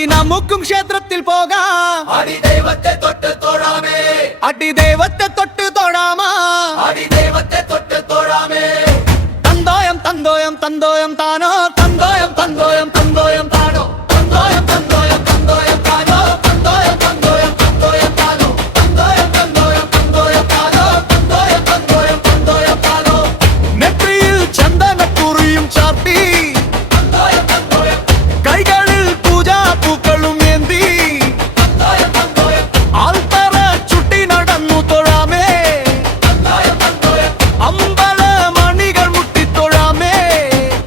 അടി നമുക്കും ക്ഷേത്രത്തിൽ പോകാം, അടി ദൈവത്തെ തൊട്ട് തൊഴാമേ, അടി ദൈവത്തെ തൊട്ട് തൊഴാമാ, അടി ദൈവത്തെ തൊട്ട് തൊഴാമേ. തന്തോയം തന്തോയം തന്തോയം താനോ, തന്തോയം തന്തോയം തന്തോയം താനോ, തന്തോയം തന്തോയം തന്തോയം താനോ, തന്തോയം തന്തോയം തന്തോയം താനോ, തന്തോയം തന്തോയം തന്തോയം താനോ, തന്തോയം തന്തോയം തന്തോയം താനോ. നെറ്റിയിൽ ചന്ദനക്കുറിയും ചാർത്തി, തന്തോയം തന്തോയം കൈകളിൽ പൂജാപ്പൂക്കളും ഏന്തി, തന്തോയം തന്തോയം ആൽത്തറ ചുട്ടി നടന്നു തൊഴാമേ, തന്തോയം തന്തോയം അമ്പല മണികൾ മുട്ടി തൊഴാമേ.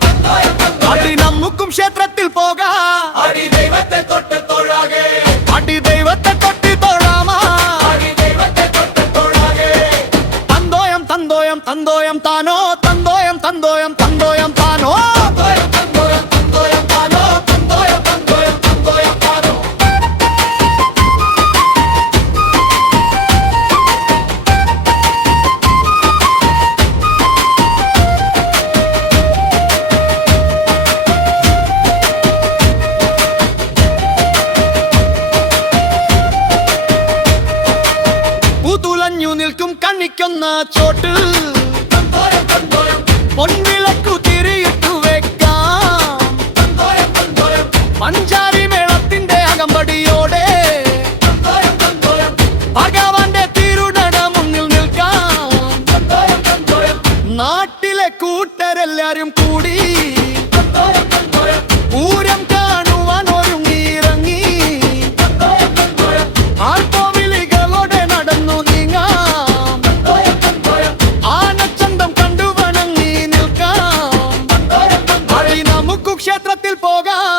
തന്തോയം തന്തോയം അടി നമുക്കും ക്ഷേത്രത്തിൽ പോകാം, അടി ദൈവത്തെ തൊട്ട് തൊഴാകെ, അടി ദൈവത്തെ തൊട്ടി തൊഴാമാ, അടി ദൈവത്തെ തൊട്ട് തൊഴാകെ. തന്തോയം തന്തോയം തന്തോയം താനോ, തന്തോയം തന്തോയം തന്തോയം താനോ. തന്തോയം തന്തോയം തന്തോയം താനോ, തന്തോയം തന്തോയം തന്തോയം താനോ. പൂത്തുലഞ്ഞു നിൽക്കും കണ്ണിക്കൊന്ന ചോട്ട്, തന്തോയം തന്തോയം പൊൻവിളക്കു തിരിയിട്ടു വെക്കാം, തന്തോയം തന്തോയം പഞ്ചാരി മേളത്തിന്റെ അകമ്പടിയോടെ തന്തോയം തന്തോയം ഭഗവാന്റെ തിരുനട മുന്നിൽ നിൽക്കാം. തന്തോയം തന്തോയം നാട്ടിലെ കൂട്ടരെല്ലാരും കൂടി തന്തോയം തന്തോയം പൂരം കാണുവാൻ ഒരുങ്ങിയിറങ്ങി, തന്തോയം തന്തോയം ആർപ്പോവിളികളോടെ നടന്നു നീങ്ങാം, തന്തോയം തന്തോയം ആനച്ചന്തം കണ്ടു വണങ്ങി നിൽക്കാം. തന്തോയം തന്തോയം അടി നമുക്കു ക്ഷേത്രത്തിൽ പോകാം,